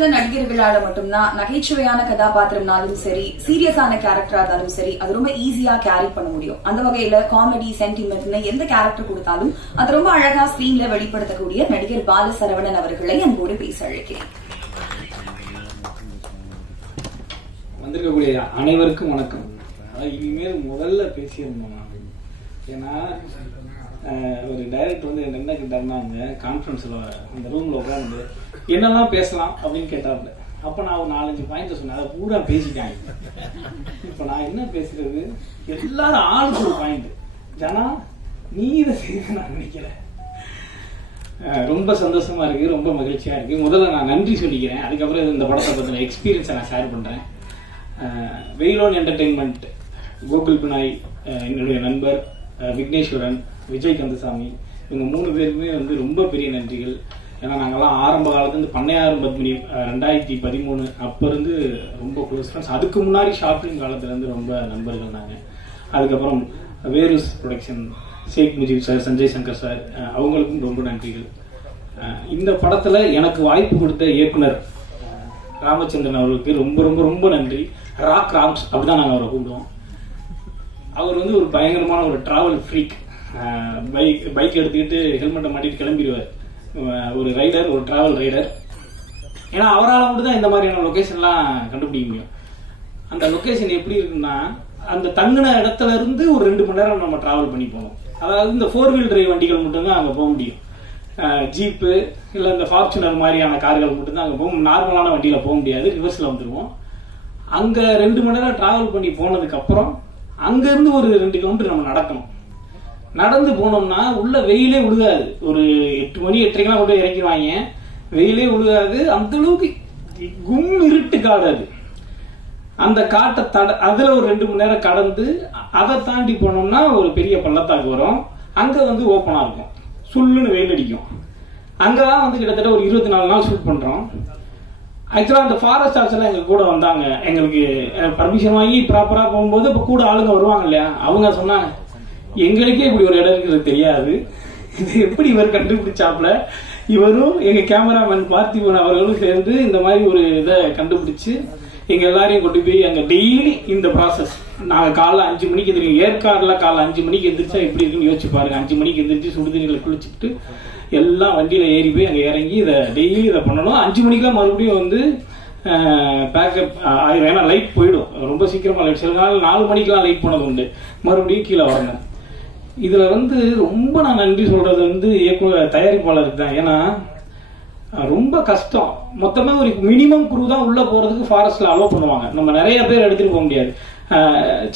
சில நடிகர்களால மட்டும்தான் நகைச்சுவையான கதாபாத்திரம்னாலும் சரி, சீரியஸான கேரக்டரா இருந்தாலும் சரி, அது ரொம்ப ஈஸியா கேரி பண்ண முடியும். அந்த வகையில காமெடி, சென்டிமெண்ட்னு எந்த கேரக்டர் கொடுத்தாலும் அது ரொம்ப அழகா ஸ்கிரீன்ல வெளிப்படுத்தக்கூடிய நடிகர் பாலசரவணன் அவர்களை அன்போடு பேச அழைக்கிறேன். வந்திருக்கக்கூடிய அனைவருக்கும் வணக்கம். இனிமேல் முதல்ல பேசியிருந்தோம். ஏன்னா ஒரு டைரக்டர் வந்து என்ன கேட்டாருன்னா, கான்ஃபரன்ஸ்ல அந்த ரூம்ல உட்காந்து என்னெல்லாம் பேசலாம் அப்படின்னு கேட்டாரு. அப்ப நான் ஒரு 4-5 பாயிண்ட் சொன்னேன். அதை பூரா பேசிட்டாங்க. இப்ப நான் என்ன பேசுறது, எல்லாரும் ஆளுக்கு ஒரு பாயிண்ட். ஜனா நீ இதை செய்ய நான் நினைக்கிறேன். ரொம்ப சந்தோஷமா இருக்கு, ரொம்ப மகிழ்ச்சியா இருக்கு. முதல்ல நான் நன்றி சொல்லிக்கிறேன். அதுக்கப்புறம் இந்த படத்தை பத்தின எக்ஸ்பீரியன்ஸை நான் ஷேர் பண்றேன். வெயிலோன் என்டர்டெயின்மெண்ட், கோகுல் பினாய், என்னுடைய நண்பர் விக்னேஸ்வரன், விஜய் கந்தசாமி, இவங்க 3 பேருக்குமே வந்து ரொம்ப பெரிய நன்றிகள். ஏன்னா நாங்கெல்லாம் ஆரம்ப காலத்துலேருந்து பண்ணையாரும் பத்மினி 2013 அப்போ இருந்து ரொம்ப க்ளோஸ் ஃப்ரெண்ட்ஸ். அதுக்கு முன்னாடி ஷார்ட் ஃபிலிம் காலத்துலேருந்து ரொம்ப நண்பர்கள் நாங்கள். அதுக்கப்புறம் வேருஸ் ப்ரொடக்ஷன், ஷேக் முஜீப் சார், சஞ்சய் சங்கர் சார், அவங்களுக்கும் ரொம்ப நன்றிகள். இந்த படத்தில் எனக்கு வாய்ப்பு கொடுத்த இயக்குனர் ராமச்சந்திரன் அவர்களுக்கு ரொம்ப ரொம்ப ரொம்ப நன்றி. ராக் ராம்ஸ் அப்படிதான் நாங்கள் அவரை கூப்பிடுவோம். அவர் வந்து ஒரு பயங்கரமான ஒரு டிராவல் ஃப்ரீக். பைக் எடுத்துக்கிட்டு ஹெல்மெட்டை மாட்டிட்டு கிளம்பிடுவார். ஒரு ரைடர், ஒரு டிராவல் ரைடர். ஏன்னா அவரால் மட்டும் தான் இந்த மாதிரியான லொகேஷன்லாம் கண்டுபிடிக்க முடியும். அந்த லொகேஷன் எப்படி இருக்குன்னா, அந்த தங்கின இடத்துல இருந்து ஒரு 2 மணி நேரம் நம்ம டிராவல் பண்ணி போகணும். அதாவது இந்த 4 வீல் டிரைவ் வண்டிகள் மட்டும்தான் அங்கே போக முடியும். ஜீப்பு இல்லை இந்த ஃபார்ச்சுனர் மாதிரியான கார்கள் மட்டும்தான் அங்கே போகும். நார்மலான வண்டியில் போக முடியாது. ரிவர்ஸில் வந்துடுவோம். அங்கே 2 மணி நேரம் டிராவல் பண்ணி போனதுக்கு அப்புறம் அங்கேருந்து ஒரு 2 கிலோமீட்டர் நம்ம நடக்கணும். நடந்து போனோம்னா உள்ள வெயிலே விழுகாது. ஒரு 8 மணி 8:30 கொண்டு இறக்கிடுவாங்க. வெயிலே விழுகாது. அந்த அளவுக்கு கும் இருட்டு காடு அது. அந்த காட்டை அதுல ஒரு 2 மணி நேரம் கடந்து அதை தாண்டி போனோம்னா ஒரு பெரிய பள்ளத்தாக்கு வரும். அங்க வந்து ஓப்பனா இருக்கும். சுள்ளுன்னு வெயில் அடிக்கும். அங்கதான் வந்து கிட்டத்தட்ட ஒரு 24 நாள் ஷூட் பண்றோம். ஆக்சுவலா அந்த ஃபாரஸ்ட் ஆர்ட்ஸ் எல்லாம் எங்க கூட வந்தாங்க. எங்களுக்கு பர்மிஷன் வாங்கி ப்ராப்பரா போகும்போது இப்ப கூட ஆளுங்க வருவாங்க இல்லையா, அவங்க சொன்னாங்க, எங்களுக்கே இப்படி ஒரு இடம் இருக்கிறது தெரியாது, இது எப்படி இவர் கண்டுபிடிச்சாப்ல. இவரும் எங்க கேமராமேன் பார்த்திபன் அவர்களும் சேர்ந்து இந்த மாதிரி ஒரு இதை கண்டுபிடிச்சு எங்க எல்லாரையும் கொண்டு போய் அங்க டெய்லி இந்த ப்ராசஸ். நாங்க காலைல 5 மணிக்கு தெரியும், ஏற்காடுல காலைல 5 மணிக்கு எந்திரிச்சா எப்படி இருக்குன்னு யோசிச்சு பாருங்க. 5 மணிக்கு எந்திரிச்சு சுடுதண்ணில குளிச்சுட்டு எல்லாம் வண்டியில ஏறி போய் அங்க இறங்கி இதை டெய்லி இதை பண்ணணும். 5 மணிக்கெல்லாம் மறுபடியும் வந்து பேக்கப் ஆயிரும். ஏன்னா லைட் போயிடும் ரொம்ப சீக்கிரமா. லைட் சில நாள் 4 மணிக்கெல்லாம் லைட் போனது உண்டு. மறுபடியும் கீழே வரணும். இதுல வந்து ரொம்ப நான் நன்றி சொல்றது வந்து தயாரிப்பாளருக்கு தான். ஏன்னா ரொம்ப கஷ்டம். மொத்தமே ஒரு மினிமம் குரூ தான் உள்ள போறதுக்கு ஃபாரஸ்ட்ல அலோவ் பண்ணுவாங்க. நம்ம நிறைய பேர் எடுத்துட்டு போக முடியாது.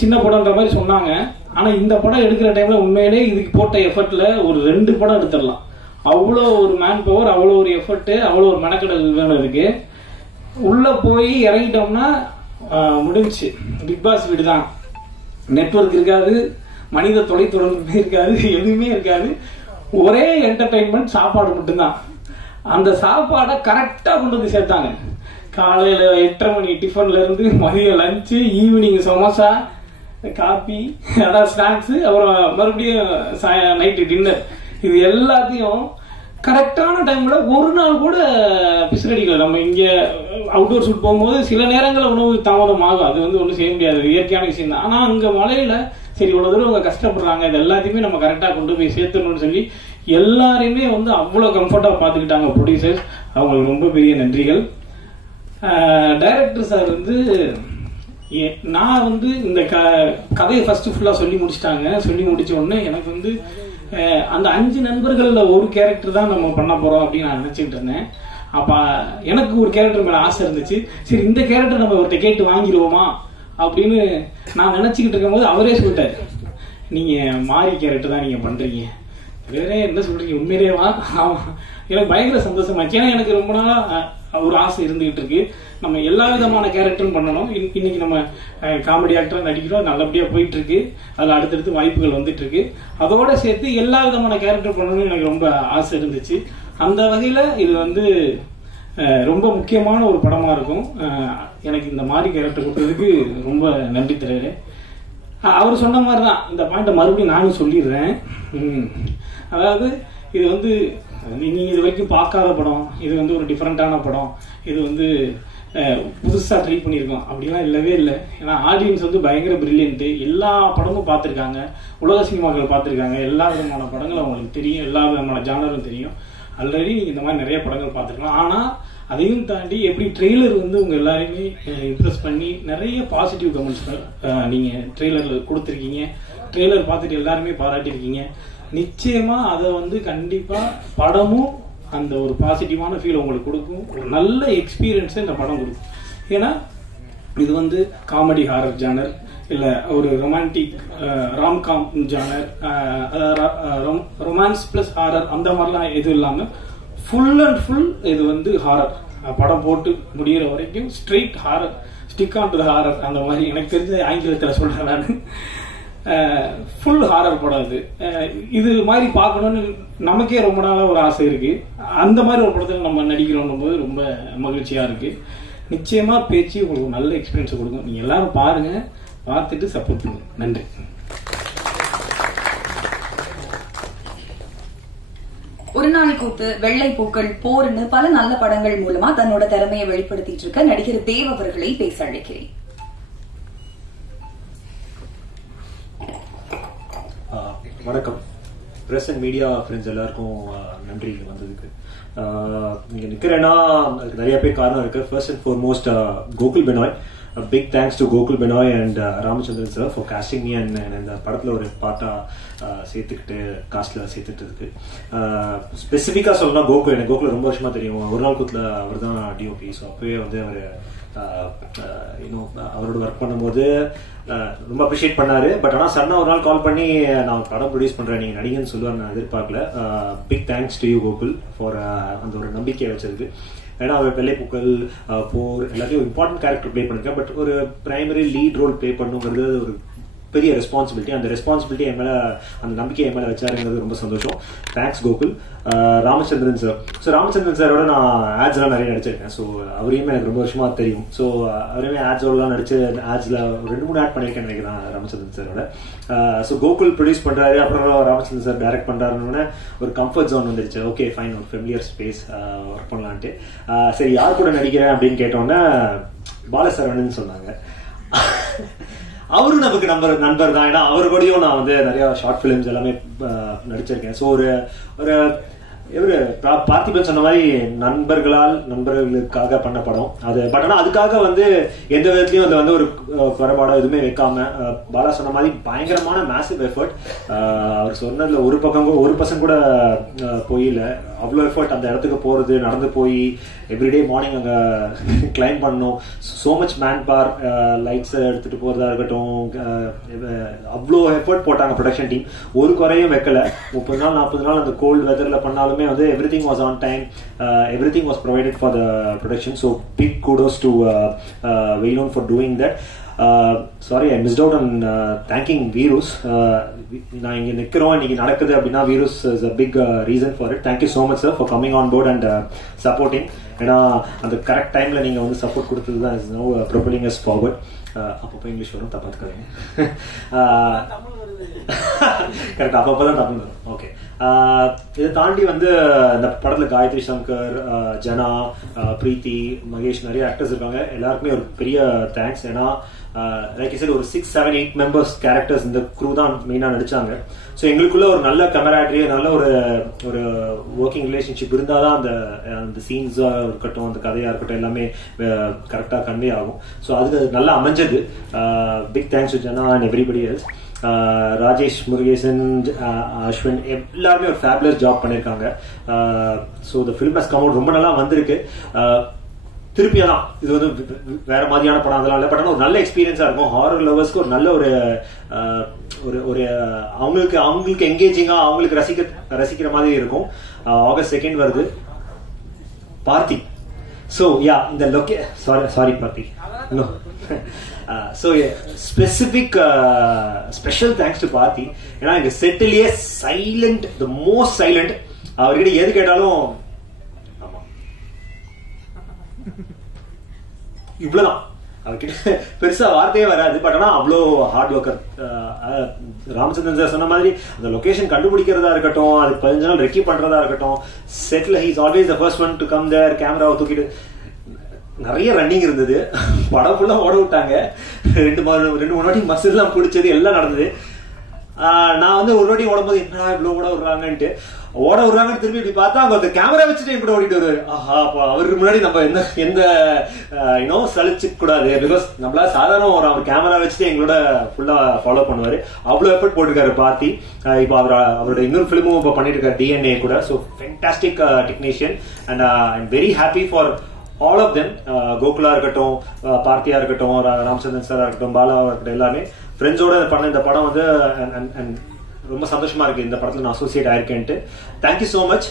சின்ன படம்ன்ற மாதிரி சொன்னாங்க. ஆனா இந்த படம் எடுக்கிற டைம்ல உண்மையிலே இதுக்கு போட்ட எஃபர்ட்ல ஒரு 2 படம் எடுத்துடலாம். அவ்வளோ ஒரு மேன் பவர், அவ்வளோ ஒரு எஃபர்ட், அவ்வளோ ஒரு மெனக்கடல் வேணும் இதுக்கு. உள்ள போய் இறங்கிட்டோம்னா முடிஞ்சு. பிக் பாஸ் வீடு தான். நெட்வொர்க் இருக்காது, மனித தொலைத்தொடர்பு இருக்காது, எதுவுமே இருக்காது. ஒரே என்டர்டைன்மெண்ட், சாப்பாடு மட்டும்தான். அந்த சாப்பாடை கரெக்டா கொண்டு வந்து சேர்த்தாங்க. காலையில 8:30 மணி டிஃபன்ல இருந்து மதியம் லஞ்சு, ஈவினிங் சமோசா, காபி, அதான் ஸ்நாக்ஸ், அப்புறம் மறுபடியும் நைட்டு டின்னர். இது எல்லாத்தையும் கரெக்டான டைம்ல ஒரு நாள் கூட பிசிலடிக்கல. நம்ம இங்க அவுட்டோர் ஷூட் போகும்போது சில நேரங்களில் உணவு தாமதம் ஆகும். அது வந்து ஒன்றும் செய்ய முடியாது, இயற்கையான விஷயம் தான். ஆனா அங்க மலையில சரி இவ்வளவு தூரம் அவங்க கஷ்டப்படுறாங்க, இது எல்லாத்தையுமே நம்ம கரெக்டா கொண்டு போய் சேர்த்தணும்னு சொல்லி எல்லாரையுமே வந்து அவ்வளவு கம்ஃபர்ட்டா பாத்துக்கிட்டாங்க ப்ரொடியூசர்ஸ். அவங்களுக்கு ரொம்ப பெரிய நன்றிகள். டைரக்டர் சார் வந்து நான் வந்து இந்த கதையை ஃபர்ஸ்ட் ஃபுல்லா சொல்லி முடிச்சிட்டாங்க. சொல்லி முடிச்ச உடனே எனக்கு வந்து அந்த 5 நண்பர்கள்ல ஒரு கேரக்டர் தான் நம்ம பண்ண போறோம் அப்படின்னு நான் நினைச்சிட்டு இருந்தேன். அப்ப எனக்கு ஒரு கேரக்டர் மேல ஆசை இருந்துச்சு. சரி இந்த கேரக்டர் நம்ம ஒருத்த கேட்டு வாங்கிடுவோமா அப்படின்னு நான் நினைச்சுக்கிட்டு இருக்கும் போது அவரே சொல்லிட்டாரு, நீங்க மாறி கேரக்டர் தான் நீங்க பண்றீங்க. வேற என்ன சொல்றீங்க, உண்மையிலேவா? ஆமா, எனக்கு பயங்கர சந்தோஷமாச்சு. ஏன்னா எனக்கு ரொம்ப நாளா ஒரு ஆசை இருந்துகிட்டு இருக்கு. நம்ம எல்லா விதமான கேரக்டரும் பண்ணணும். இன்னைக்கு நம்ம காமெடி ஆக்டரா நடிக்கிறோம், நல்லபடியா போயிட்டு இருக்கு. அதுல அடுத்தடுத்து வாய்ப்புகள் வந்துட்டு இருக்கு. அதோட சேர்த்து எல்லா விதமான கேரக்டர் பண்ணணும்னு எனக்கு ரொம்ப ஆசை இருந்துச்சு. அந்த வகையில இது வந்து ரொம்ப முக்கியமான ஒரு படமா இருக்கும். எனக்கு இந்த மாதிரி கேரக்டர் கொடுத்ததுக்கு ரொம்ப நன்றி தருகிறேன். அவர் சொன்ன மாதிரிதான் இந்த பாயிண்ட மறுபடியும் நானும் சொல்லிடுறேன். அதாவது இது வந்து நீங்க இது வரைக்கும் பார்க்காத படம், இது வந்து ஒரு டிஃப்ரெண்டான படம், இது வந்து புதுசா ட்ரை பண்ணியிருக்கோம் அப்படிலாம் இல்லவே இல்லை. ஏன்னா ஆடியன்ஸ் வந்து பயங்கர பிரில்லியன்ட். எல்லா படமும் பார்த்துருக்காங்க, உலக சினிமாக்கள் பார்த்துருக்காங்க, எல்லா விதமான படங்கள் அவங்களுக்கு தெரியும், எல்லா விதமான ஜானரும் தெரியும். ஆல்ரெடி நீங்க இந்த மாதிரி நிறைய படங்கள் பார்த்துருக்கலாம். ஆனா அதையும் தாண்டி எப்படி ட்ரெய்லர் வந்து உங்க எல்லாருமே இம்ப்ரெஸ் பண்ணி நிறைய பாசிட்டிவ் கமெண்ட்ஸ் நீங்க ட்ரெய்லர்ல கொடுத்துருக்கீங்க. ட்ரெய்லர் பார்த்துட்டு எல்லாருமே பாராட்டிருக்கீங்க. நிச்சயமா அதை வந்து கண்டிப்பா படமும் அந்த ஒரு பாசிட்டிவான ஃபீல் உங்களுக்கு கொடுக்கும், ஒரு நல்ல எக்ஸ்பீரியன்ஸை இந்த படம் கொடுக்கும். ஏன்னா இது வந்து காமெடி ஹாரர் ஜானர், இல்ல ஒரு romantic romcom genre, romance plus horror அந்த மாதிரிலாம் எதுவும் இல்லாம ஃபுல் அண்ட் ஃபுல் இது வந்து ஹாரர். படம் போட்டு முடிகிற வரைக்கும் straight horror, stick on to the horror. அந்த மாதிரி எனக்கு தெரிஞ்ச ஆங்கிலத்தில் சொல்றேன் நான். ஃபுல் ஹாரர் படம் இது. இது மாதிரி பார்க்கணும்னு நமக்கே ரொம்ப நாளா ஒரு ஆசை இருக்கு. அந்த மாதிரி ஒரு படத்தில் நம்ம நடிக்கிறோம் போது ரொம்ப மகிழ்ச்சியா இருக்கு. நிச்சயமா பேச்சு உங்களுக்கு நல்ல எக்ஸ்பீரியன்ஸ் கொடுக்கும். நீங்க எல்லாரும் பாருங்க, பார்த்துட்டு சப்போர்ட் பண்ணுங்க. நன்றி. ஒரு நாள் கூத்து, வெள்ளை பூக்கள், போர்னு பல நல்ல படங்கள் மூலமா தன்னோட திறமையை வெளிப்படுத்திட்டு இருக்க நடிகர் தேவ் அவர்களை பேச அழைக்கிறேன். வணக்கம். பிரஸ் அண்ட் மீடியா ஃப்ரெண்ட்ஸ் எல்லாருக்கும் நன்றி வந்ததுக்கு. இங்க நிக்கிறேன்னா அதுக்கு நிறைய பேர் காரணம் இருக்கு. First and foremost Gokul Benoy, big thanks to Gokul Benoy and Ramachandran sir for casting me and இந்த படத்துல ஒரு பாட்டா சேர்த்துக்கிட்டு காஸ்ட்ல சேர்த்துட்டதுக்கு. ஸ்பெசிஃபிக்கா சொல்லணும், கோகுல் எனக்கு கோகுல் ரொம்ப வருஷமா தெரியும். ஒரு நாள் கூத்துல அவர் தான் டிஓபி. ஸோ அப்பவே வந்து அவர் அவரோட ஒர்க் பண்ணும்போது ரொம்ப அப்ரிஷியேட் பண்ணாரு. பட் ஆனால் சடனா ஒரு நாள் கால் பண்ணி நான் படம் ப்ரொடியூஸ் பண்றேன், நீங்க நடிகன்னு சொல்லுவார், நான் எதிர்பார்க்கல. Big thanks to you Gokul for அந்த ஒரு நம்பிக்கையை வச்சதுக்கு. ஏன்னா அவர் வெள்ளைப்பூக்கள், போர் எல்லாத்தையும் இம்பார்ட்டன்ட் கேரக்டர் பிளே பண்ணிருக்கேன். பட் ஒரு பிரைமரி லீட் ரோல் பிளே பண்ணுங்கிறது ஒரு பெரிய ரெஸ்பான்சிபிலிட்டி. அந்த ரெஸ்பான்சிபிலிட்டி என் மேல, அந்த நம்பிக்கை என் மேல வச்சாருங்கிறது ரொம்ப சந்தோஷம். Thanks Gokul. Ramachandran sir. So Ramachandran சாரோட நான் ஆட்ஸ் எல்லாம் நிறைய நடிச்சிருக்கேன். ஸோ அவரையுமே எனக்கு ரொம்ப வருஷமா தெரியும். ஸோ அவரையுமே ஆட்ஸோடலாம் நடிச்சு ஆட்ஸ்ல 2-3 ஆட் பண்ணியிருக்கேன் நினைக்கிறேன் ராமச்சந்திரன் சாரோட. ஸோ கோகுல் ப்ரொடியூஸ் பண்றாரு, அப்புறம் ராமச்சந்திரன் சார் டைரக்ட் பண்றாருன்னு ஒரு கம்ஃபர்ட் ஜோன் வந்துருச்சு. ஓகே ஃபைன், ஒரு ஃபெமிலியர் ஸ்பேஸ் ஒர்க் பண்ணலான்ட்டு. சரி யார் கூட நடிக்கிறேன் அப்படின்னு கேட்டோன்னே பாலசரவணன் சொன்னாங்க. அவரும் நமக்கு நண்பர் தான். ஏன்னா அவரு கூடயும் நான் வந்து நிறைய ஷார்ட் பிலிம்ஸ் எல்லாமே நடிச்சிருக்கேன். ஸோ ஒரு இவரு பார்த்திபன் சொன்ன மாதிரி நண்பர்களுக்காக பண்ண படம் அது. பட் ஆனா அதுக்காக வந்து எந்த விதத்திலயும் அது வந்து ஒரு குறைபாடோ எதுவுமே வைக்காம, பாலா சொன்ன மாதிரி பயங்கரமான மேசிவ் எஃபர்ட். அவர் சொன்னதுல ஒரு பர்சன்ட் கூட போயில. அவ்வளோ எஃபர்ட் அந்த இடத்துக்கு போறது, நடந்து போய் எவ்ரிடே மார்னிங் அங்க கிளைம் பண்ணணும். So much man power, lights எடுத்துட்டு போறதா இருக்கட்டும், அவ்வளோ எஃபர்ட் போட்டாங்க ப்ரொடக்ஷன் டீம். ஒரு குறையும் வைக்கல. 30 நாள் 40 நாள் அந்த கோல்டு வெதர்ல பண்ணாலுமே வந்து everything was on time, everything was provided for the production. So big kudos to Veilon for doing that. Sorry, I missed out on thanking Virus. நான் இங்க நிக்கிறோம், இன்னைக்கு நடக்குது அப்படின்னா Virus is a big reason for it. Thank you so much sir for coming on board and supporting. ஏன்னா அந்த correct டைம்ல நீங்க வந்து சப்போர்ட் கொடுத்தது தான் is now propelling us forward. அப்பப்போ இங்கிலீஷ் வரும், தப்பா இருக்காதீங்க. கரெக்ட், அப்பப்பதான் தமிழ் வரும். ஓகே. இதை தாண்டி வந்து இந்த படத்துல காயத்ரி சங்கர், ஜனா, பிரீத்தி, மகேஷ், நிறைய ஆக்டர்ஸ் இருக்காங்க. எல்லாருக்குமே ஒரு பெரிய தேங்க்ஸ். ஏன்னா லைக் சார் ஒரு 6-7-8 மெம்பர்ஸ் கேரக்டர்ஸ் இந்த க்ரூ தான் மெயினா நடிச்சாங்க. ஸோ எங்களுக்குள்ள ஒரு நல்ல கமராட்ரி, நல்ல ஒரு ஒர்க்கிங் ரிலேஷன்ஷிப் இருந்தாதான் அந்த சீன்ஸா இருக்கட்டும், அந்த கதையா இருக்கட்டும், எல்லாமே கரெக்டா கன்வே ஆகும். ஸோ அது நல்லா அமைஞ்சது. Big thanks to Jana and everybody else. Rajesh, Murugesan, Ashwin எல்லாருமே ஒரு ஃபேபுலஸ் ஜாப் பண்ணிருக்காங்க. So the film has come out, ரொம்ப நல்லா வந்திருக்கு. திருப்பியா தான் இது வந்து வேற மாதிரியான படம் அதெல்லாம் இல்லை. பட் ஆனால் ஒரு நல்ல எக்ஸ்பீரியன்ஸா இருக்கும். ஹாரர் லவர்ஸ்க்கு ஒரு நல்ல ஒரு அவங்களுக்கு எங்கேஜிங்கா, அவங்களுக்கு ரசிக்கிற மாதிரி இருக்கும். ஆகஸ்ட் 2 வருது. பார்த்தி. ஸோ யா இந்த sorry Parthi. So specific special thanks to Parthi. ஏன்னா எங்க செட்டிலேயே சைலண்ட், த மோஸ்ட் சைலண்ட். அவர்கிட்ட எது கேட்டாலும் இவ்வளவுதான். அவர்கிட்ட பெருசா வார்த்தையே வராது. பட் ஆனா அவ்வளோ ஹார்ட் ஒர்க்கர். ராமச்சந்திரன் சார் சொன்ன மாதிரி அந்த லொகேஷன் கண்டுபிடிக்கிறதா இருக்கட்டும், அது 15 நாள் ரெக்கி பண்றதா இருக்கட்டும், செட்ல he is always the first one to come there. கேமராவை தூக்கிட்டு நிறைய ரன்னிங் இருந்தது. படம் ஃபுல்லா ஓட விட்டாங்க. 2-3 வாட்டி மசில் எல்லாம் பிடிச்சது, எல்லாம் நடந்தது. நான் வந்து ஒரு வாட்டி ஓடும்போது என்னடா இவ்வளவு ஓட விடுறாங்கன்ட்டு ஓட விடுறாங்கன்னு திரும்பி இப்படி பார்த்தா அவங்க கேமரா வச்சுட்டு கூட ஓடிட்டு வருவாரு. ஆஹா, அவருக்கு முன்னாடி நம்ம எந்த சலிச்சுக்க கூடாது. பிகாஸ் நம்மளா சாதாரண அவர் கேமரா வச்சுட்டு எங்களோட ஃபுல்லா ஃபாலோ பண்ணுவாரு. அவ்வளவு எஃபர்ட் போட்டிருக்காரு பார்த்தி. இப்போ அவரோட இன்னொரு பிலிமும் இப்போ பண்ணிட்டு இருக்காரு, DNA கூட. So fantastic technician and I am very happy for all of them. Gokula இருக்கட்டும், பார்த்தியா இருக்கட்டும், ராமச்சந்திரன் சாரா இருக்கட்டும், பாலாவா இருக்கட்டும், எல்லாமே ஃப்ரெண்ட்ஸோட பண்ண இந்த படம் வந்து ரொம்ப சந்தோஷமா இருக்கு இந்த படத்துல நான் அசோசியேட் ஆயிருக்கேன்ட்டு. Thank you so much.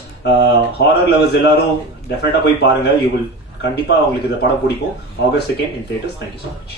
Horror lovers எல்லாரும் டெஃபினட்டா போய் பாருங்க. யூ வில் கண்டிப்பா உங்களுக்கு இந்த படம் பிடிக்கும். August 2 in theaters. Thank you so much.